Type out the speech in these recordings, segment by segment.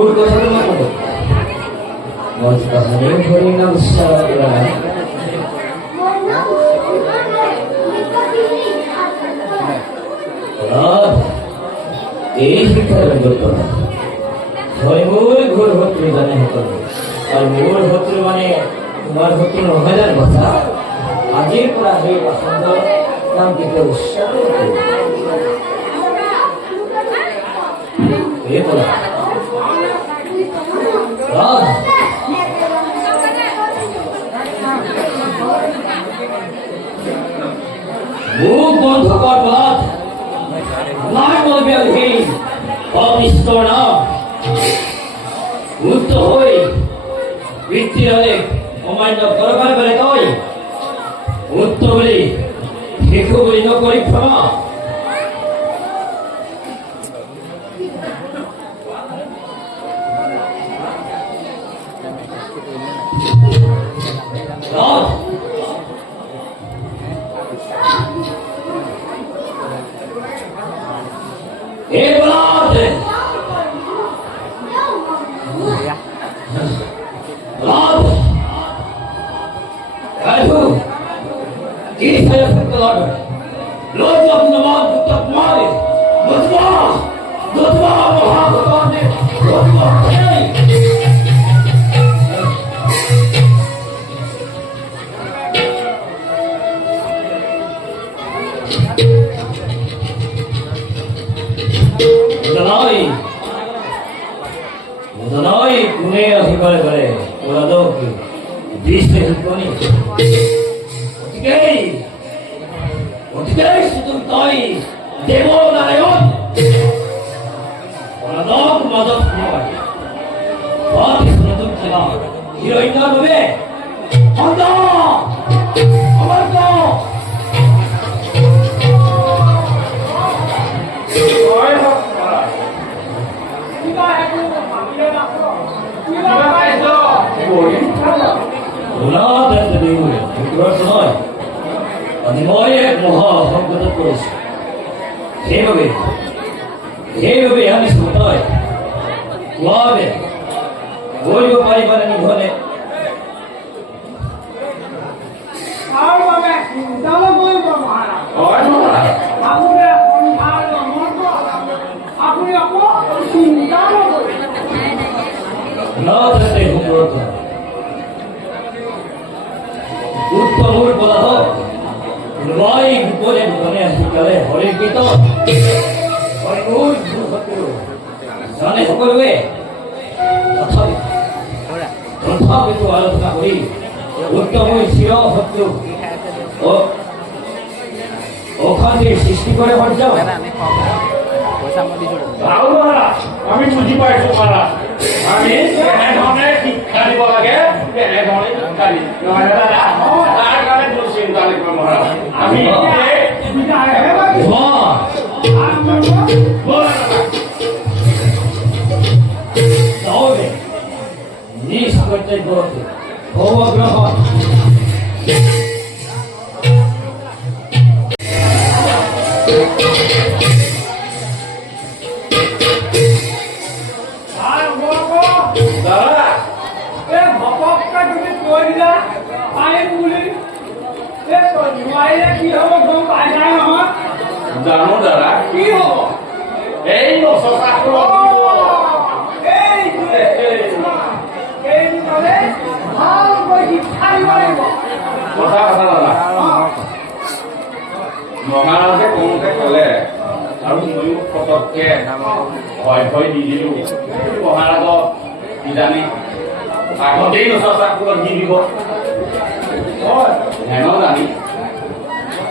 মূল কথা তোমাকে মজদাহারে হরিনাম সারা এই শিক্ষার যোগ্যতা মূল ঘোর হত্রু জানে হতো আর মূল হত্রু মানে তোমার হত্রু নহলের কথা আজির পৰা সেই পছন্দ নাম দিতে উৎসাহ এই বলা মুখ বন্ধ কর বাদ নাই বলবে সেই অবিস্তর নাম মুক্ত হই বৃত্তি হলে অমান্য করবার বলে তই মুক্ত বলি শিশু বলি নকরি ক্ষমা কোনে অধিকার করে ওরা তো বিষ অধিকারী শুধু তাই দেব নারায়ণ ওরা তো মাদক হিরোইন হবে আমার তো মই এক মহাসংকটত পৰিছো সেইবাবে আমি শ্ৰোতাই কোৱাবে কৰিব পাৰিবানে নিধনে উত্তমূল বলা হোক মই গোপনে গোপনে আহিকালে হৰিৰ কীৰ্তন জানে সকলোৱে তথাপিতো আলোচনা কৰি উত্তমূল চিৰ শত্ৰু অশান্তিৰ সৃষ্টি কৰে সৰ্যাম আমি বুজি পাইছো মাৰা আমি এনেধৰণে শিক্ষা দিব লাগে এনেধৰণে শিক্ষা দি নহয় তাৰ কাৰণে কোনো চিন্তা লাগিব মহাৰাজ আমি নিষ্কৰ্তব্য ভৱগ্ৰহণ জানো দাদা কি হব এই কথা দাদা মহাৰাজে কওঁতে কলে আৰু ময়ো পটককে ভয় দি দিলো মহাৰাজক কিজানি আগতেই নচাচাকুলত দি দিব হেন জানি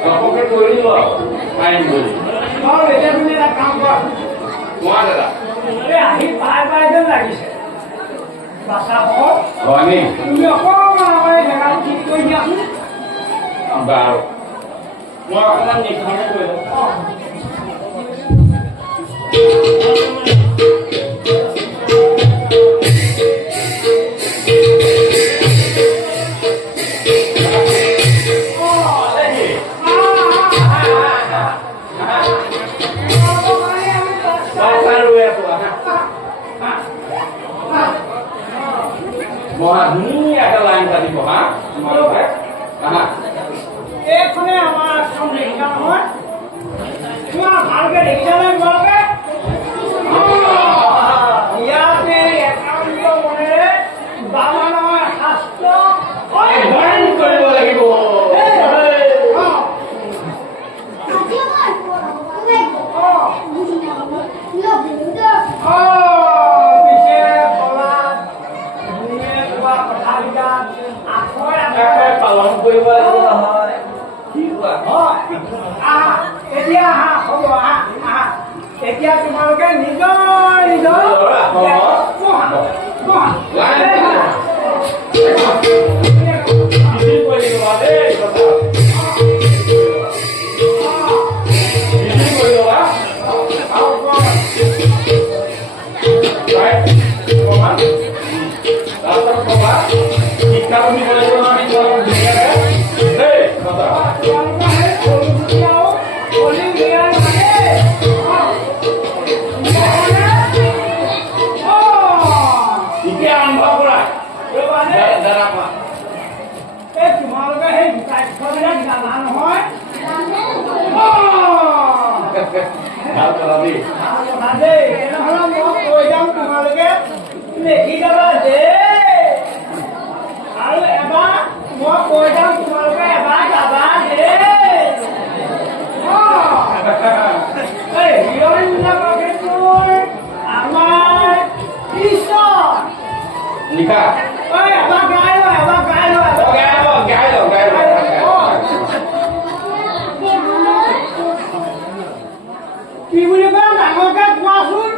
তপকে কৰিলো আৰু আইন বুলি এতিয়া তুমি এটা কাম কৰা কোৱা দাদা আহি পাই যেন লাগিছে বাচা হয়নি তুমি অকণমান আমাৰ এই জেগাটো ঠিক কৰি দিয়াচোন বাৰু মই অকণমান নিৰীক্ষণ কৰিলোঁ দেখিছা নহয় তোমাৰ ভালকে দেখিছা নে তোমালোকে ইয়াতে একান্ত মনেৰে বামনৰ শাস্ত্ৰ অধ্যয়ন কৰিব লাগিব পালন কৰিব লাগিব নহয় কি কোৱা এতিয়া আহা হ'ব আহা আহা এতিয়া তোমালোকে নিজৰ নিজৰ তোমালোকে সেই গোটাইবিলাক জানা নহয় ভাল কথা দেই তেনেহ'লে মই কৈ যাম তোমালোকে লিখি যাবা দেই আৰু এবাৰ মই কৈ যাম তোমালোকে এবাৰ যাবা দেই হিৰণ্যকশিপুৰ আমাৰ ঈশ্বৰ লিখা এবাৰ গাই ল এবাৰ গাই ল কি বুলি কয় ডাঙৰকে কোৱাচোন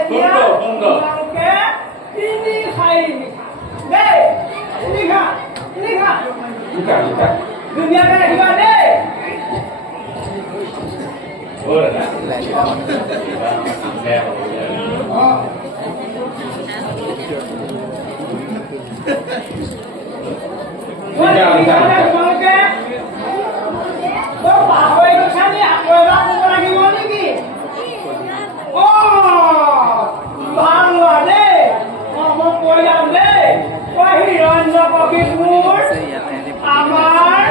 তোমালোকে তিনি চাৰি লিখা দেই লিখা ধুনীয়াকে লিখিবা দেই তোমালোকে পাহৰি গৈছা নি আকৌ এবাৰ ক'ব লাগিব নেকি ভাল লোৱা দেই মই কৈ যাম দেই হিৰণ্যকশিপুৰ আমাৰ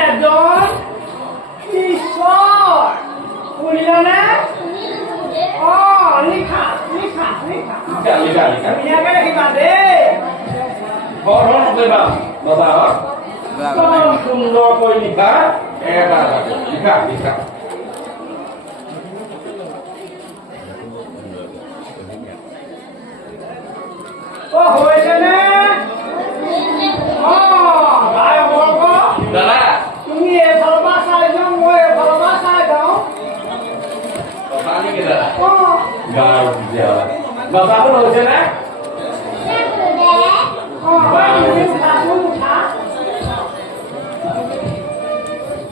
এজন ঈশ্বৰ শুনিলানে লিখা লিখা লিখা ধুনীয়াকে লিখিবা দেই সুন্দৰকৈ লিখা এটা লিখা লিখা হৈছেনে দাদা তুমি এইফালৰ পৰা চাই যাওঁ মই এইফালৰ পৰা চাই যাওঁ বাবাটো হৈছে নে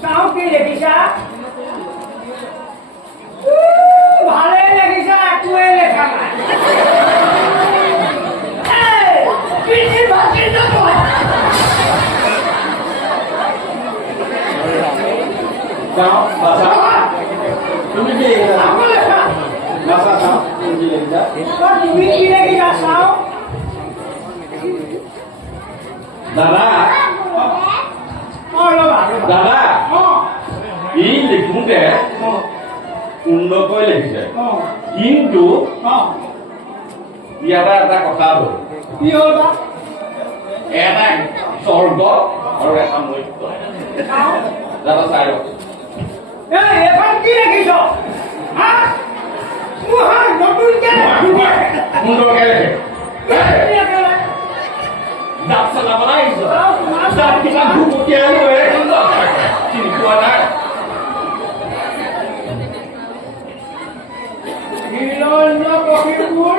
চাওঁ কি দেখিছা ভালেই দেখিছা একোৱেই লেখা নাই তুমি কি তুমি কি দেখিছা চাওঁ দাদা দাদা ই লিখোঁতে সুন্দৰকৈ লিখিছে কিন্তু ইয়াতে এটা কথা হ'ল কি হ'ল বা এটা স্বৰ্গ আৰু এটা মধ্য দাদা চাই লওক এইখন কি দেখিছ নতুনকে সুন্দৰকৈ লিখে দাঁত চলাবলৈ আহিছ দাঁত কিবা ভুকতীয়াই লৈ চিনি পোৱা নাই হিৰণ্যকশিপুৰ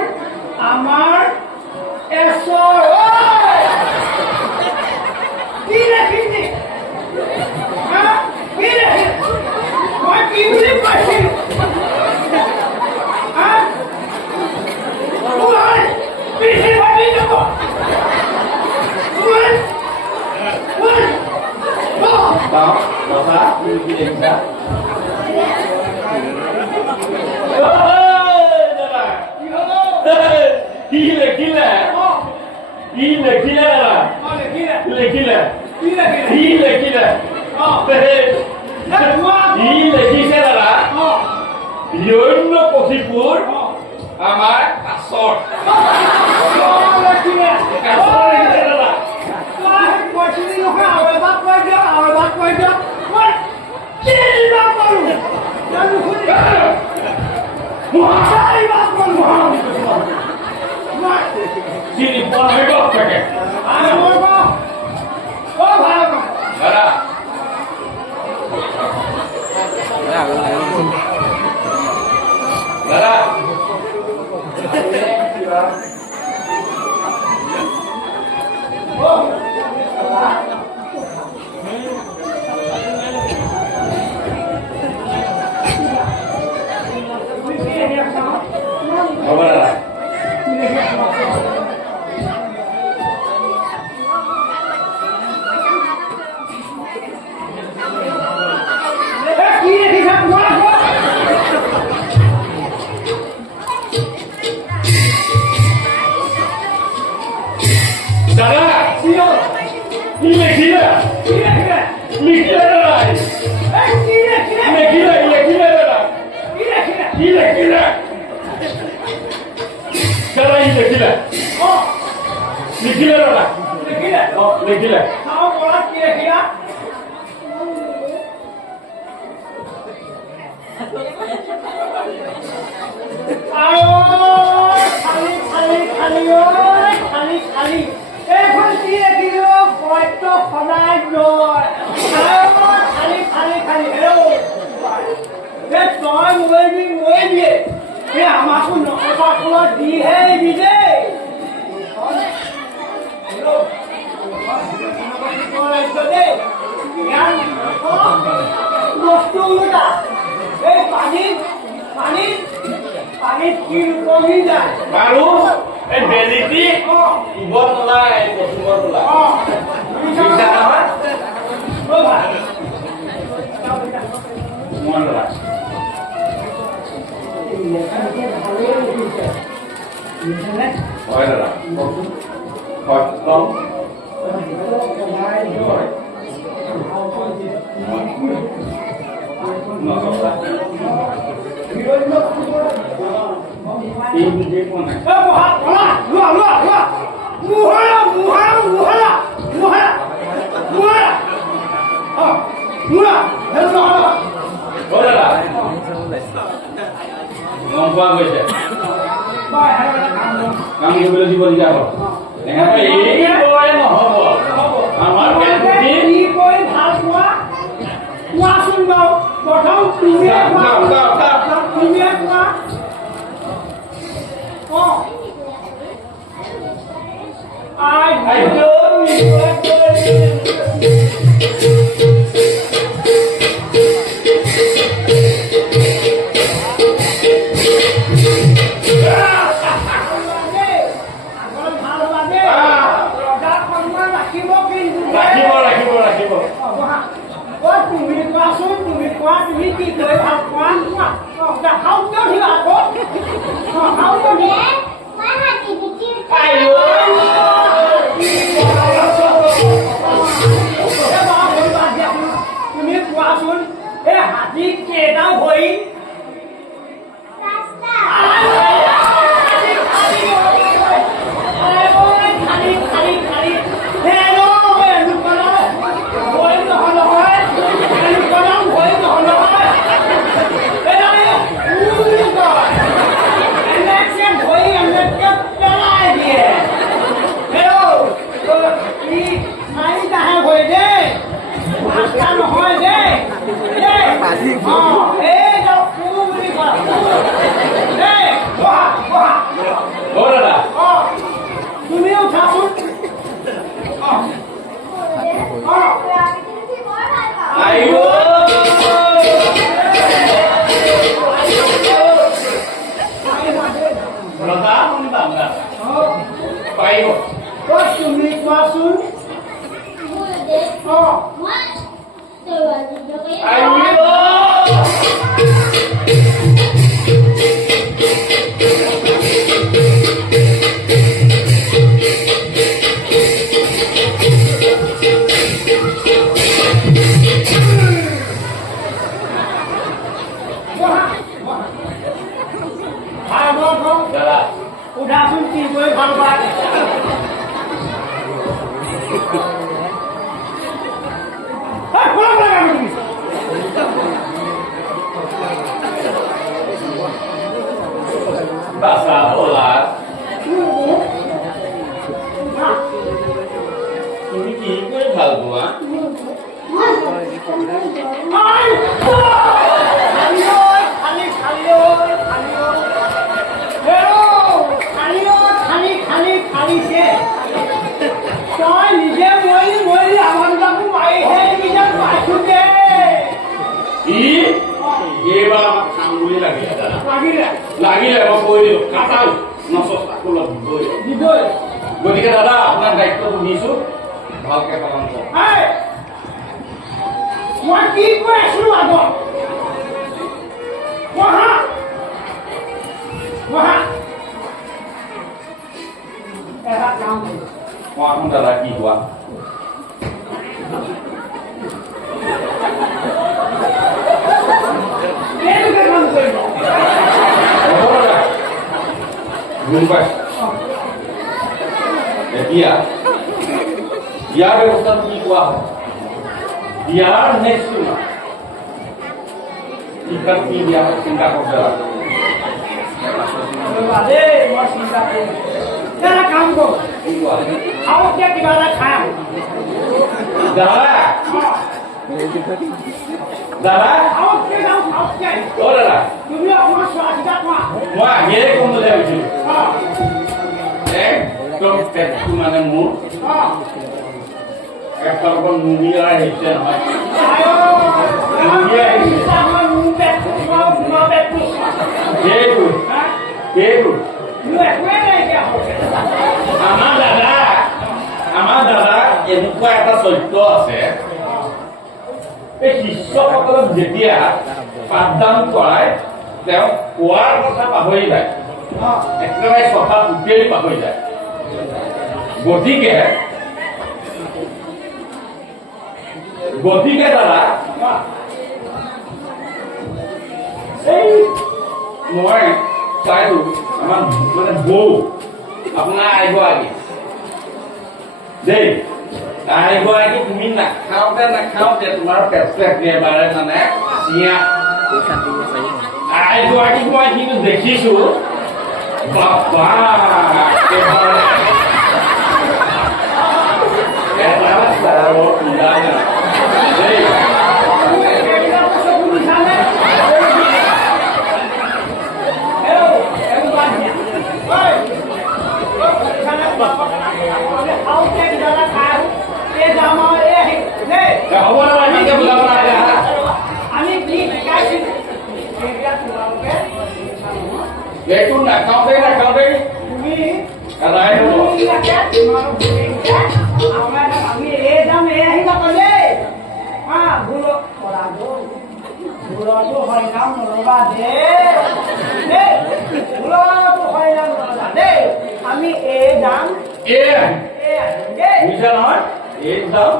আমাৰ ঈশ্বৰ কি দেখিছি কি দেখি মই কি বুলি কৈছিলো কি লেখিলে দাদা দেখিলে লিখিলে কি দেখিলে সি লিখিলে অ ই লিখিছে দাদা অ হিৰণ্য কশিপুৰ অ আমাৰ কাছৰ দেখিলে কাছৰ লিখিছে দাদা কৈছিলি নহয় আৰু এবাৰ কৈ দিয়ক মই তিনিবাৰ কৰোঁ জানো শুনি চাৰিবাৰ কৰোঁ চিনি পোৱা হৈ গ'ল চাগে আৰু মই ভাল দাদা দাদা হ'ব দাদা কি দেখিছা তোমাৰ দাদা কি হ'ল কি লিখিলে কি দেখিলে লিখিলে দাদা কি দেখিলে লিখিলে দাদা কি দেখিলে কি লিখিলে দাদা ই লিখিলে অ লিখিলে দাদা দেখিলে অ লিখিলে চাওঁ পৰা কি দেখিলা খালি এইখন কি দেখিলো সত্য সদায় জয় খালি তই মৰিবি এই আমাকো নকটা ফলত দিহে এৰি দেই বস্তু ওলোটা এই পানীত কি উপঙি যায় বাৰু এই বেলিটি অ ইবত নোলায় পশ্চিমত নোলায় অ বুজিছা নহয় মই দাদা হয় দাদা সত্যম হয় নকটা এই বুজি পোৱা নাই দাদা গম পোৱা গৈছে কাম কৰিবলৈ দিব দিয়া হ'ল এই কয় নহ'ব আমাৰ কোৱাচোন বাৰু প্ৰথম তুমিয়ে কোৱা অ I don't ৰাখিব তুমি কোৱা তুমি কি কৰি ভাল কোৱা খাওঁতেও দিবা আকৌ খাওঁতেও দিবা তুমি কোৱাচোন এই হাতী কেইটা ভৰি তুমি উঠাচোন তুমি কোৱাচোন ভাল পোৱা এইবাৰ আমাক খাম বুলি লাগিলে লাগিলে মই কৈ দিলোঁ কাটাল নচষ্টাকো দিবই গতিকে দাদা আপোনাৰ দায়িত্বটো দিছোঁ ভালকে পালন কৰক মই কি কৈ আছো আগত এটা কাম মই এখন দাদা কি হোৱা এইটোকে কাম কৰিব বুজি পাইছোঁ এতিয়া ইয়াৰ ব্যৱস্থাটো কি কোৱা হয় ইয়াৰ নেক্সট শিক্ষাত কি দিয়া হয় চিন্তা কৰতে লাগে মই চিন্তা কৰিম এটা কাম কৰোঁ কি কোৱা আৰু এতিয়া কিবা এটা খাম দাদা দাদা আউটকে যাওঁ আউটকে অ দাদা তুমি অকণমান চোৱা চিতা কৰা মই আহিয়ে ক'ম বুলি ভাবিছিলোঁ একদম পেটটো মানে মোৰ একদম নুনিয়াৰ আহিছে নহয় সেইটো সেইটো আমাৰ দাদা এনেকুৱা এটা চৰিত্ৰ আছে এই শিষ্যসকলক যেতিয়া পাঠদান কৰাই তেওঁ কোৱাৰ কথা পাহৰি যায় একেবাৰে কথা উঠেই পাহৰি যায় গতিকে দাদা এই মই চাইছো আমাৰ মানে বৌ আপোনাৰ আইগৰাকী দেই আইগৰাকী তুমি নাখাওঁতে তোমাৰ পেটটো একেবাৰে মানে চিঞা আইগৰাকীক মই কিন্তু দেখিছো বাপা একটু নাখাওঁতে তুমি এলাই হ'ব আমি এই যাম এই আহি নকলে ভুলতো হয় নাম নলবা হয় নাম নলবা দেই আমি এই যাম বুজিছা নহয় এই যাম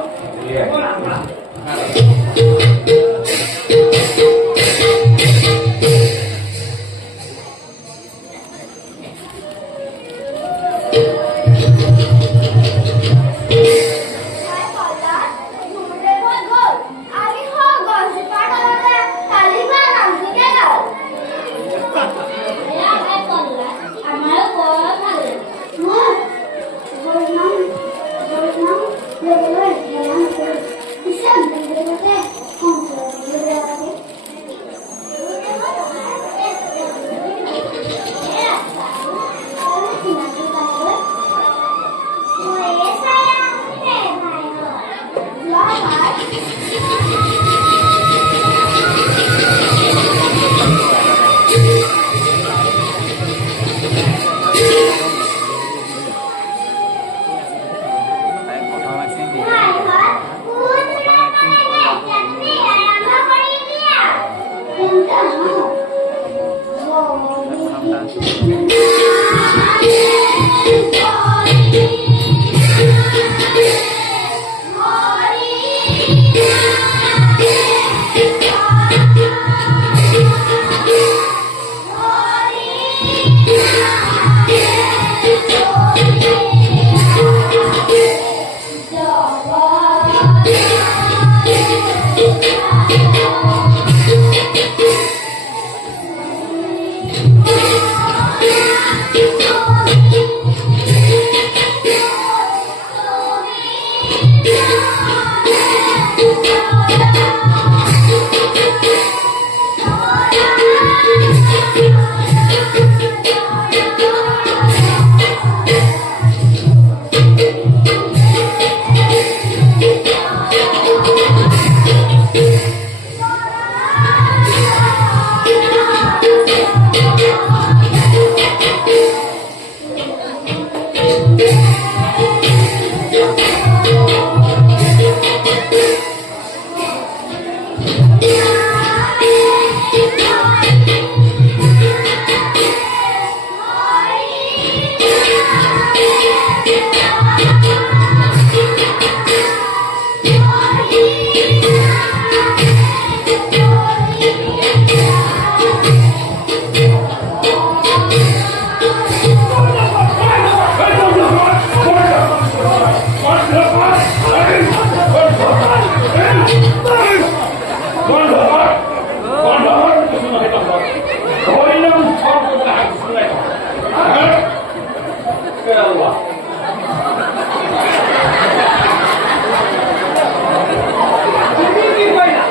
তুমি কি কইলা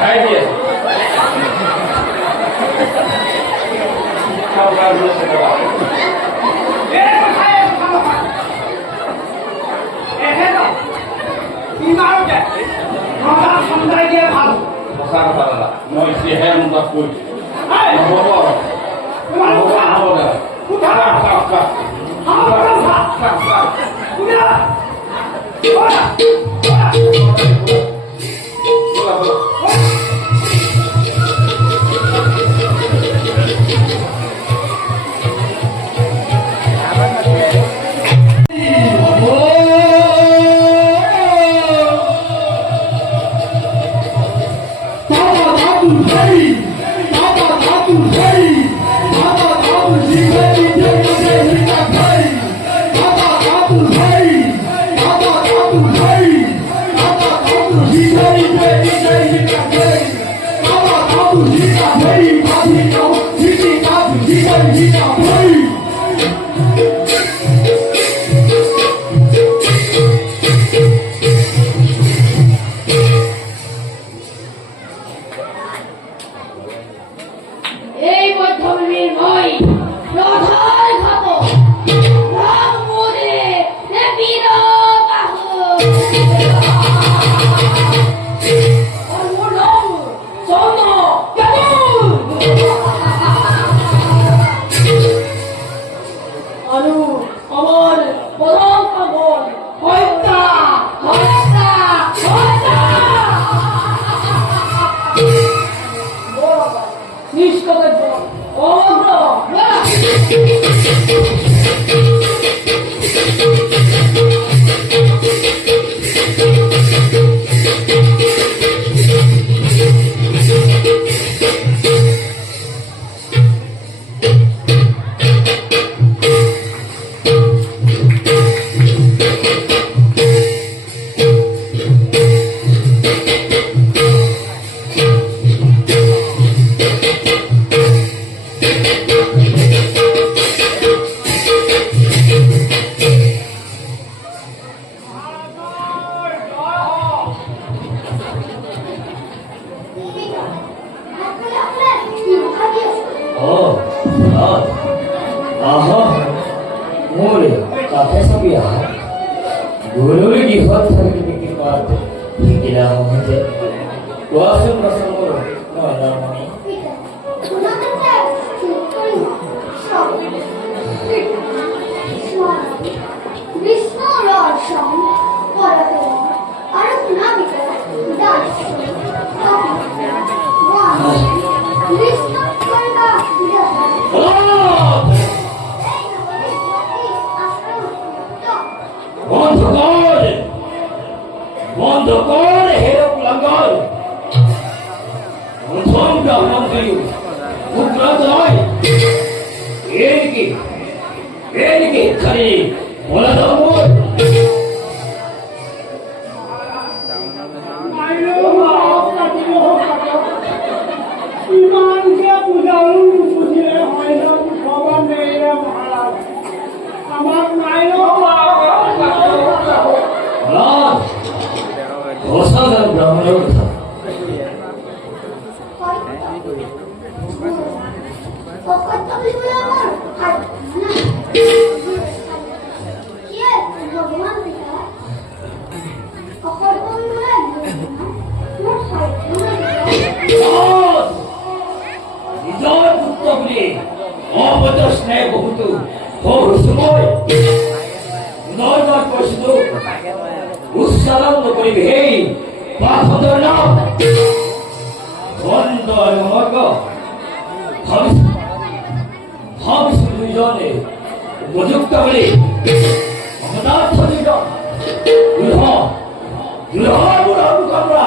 খাই দিয়ে খাও কাজ হচ্ছে বাবা এ খায় খাও এহে না কি মারোকে কথা সমঝাই দিয়ে ভালো সঁচা কথা দাদা মই যিহে অনুতাপ কৰিছোঁ এই নহ'ব তোমার নহ'ব নহ'ব দাদা কোথা খাওক খাওক আমার কথা খাওক খাওক তুমি না ওরা বলা বলা এই মধ্যভূমির মই রথার খাব রাম মোরে রে বীর বাহু অর্মলং সন কেন আনু অমর পরম পাবন হত্যা হত্যা হত্যা নিষ্কপট অগ্র গুৰুৰ গৃহত থাকি কৃপাত শিকিলা সহজে কোৱাচোন প্ৰসংগ নয়নমণি বন্ধ কর হেরক লাঙ্গল প্রথম ব্রাহ্মণ উগ্রজয় এদিকে খালি বলে দাও ইমানকে বুঝালো বুঝিলে হয় না খবর নেই রে মহারাজ আমার মাইলো না জানো ব্রাহ্মণের কথা নিজৰ পুত্ৰ বুলি অবৈধ স্নেহ বহুতো সময় নয় কৈছিলো উচ্চাৰণ নকৰিবি সেই পাঠৰ নাম বন্ধ আৰু মৰ্গ ভাবিছো দুইজনে উপযুক্ত বুলি অপদাৰ্থ দুইজন কামৰা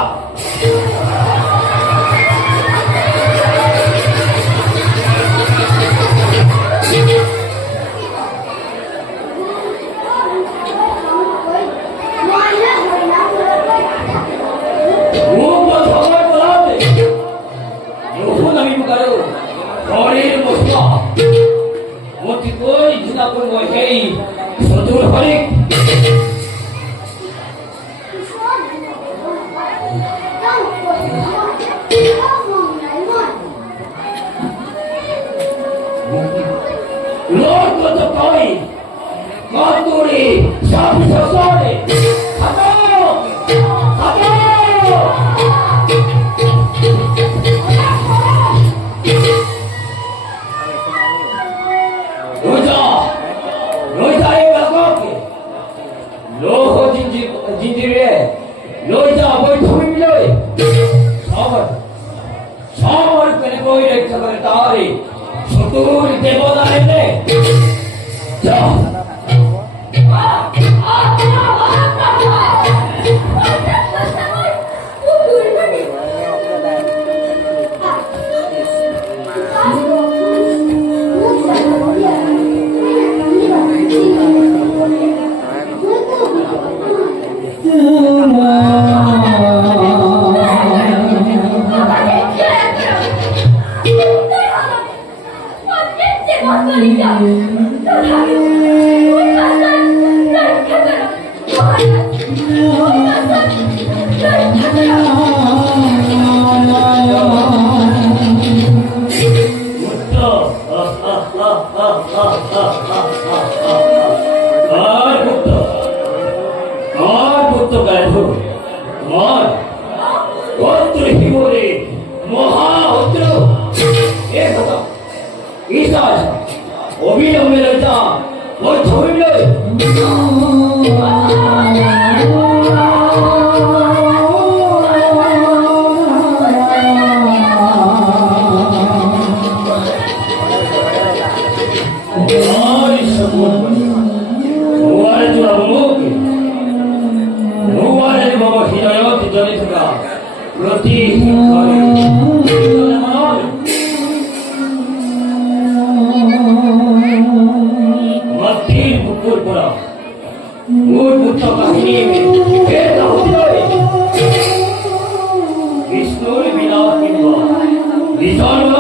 বিষ্ণুৰ বিনা কিংবা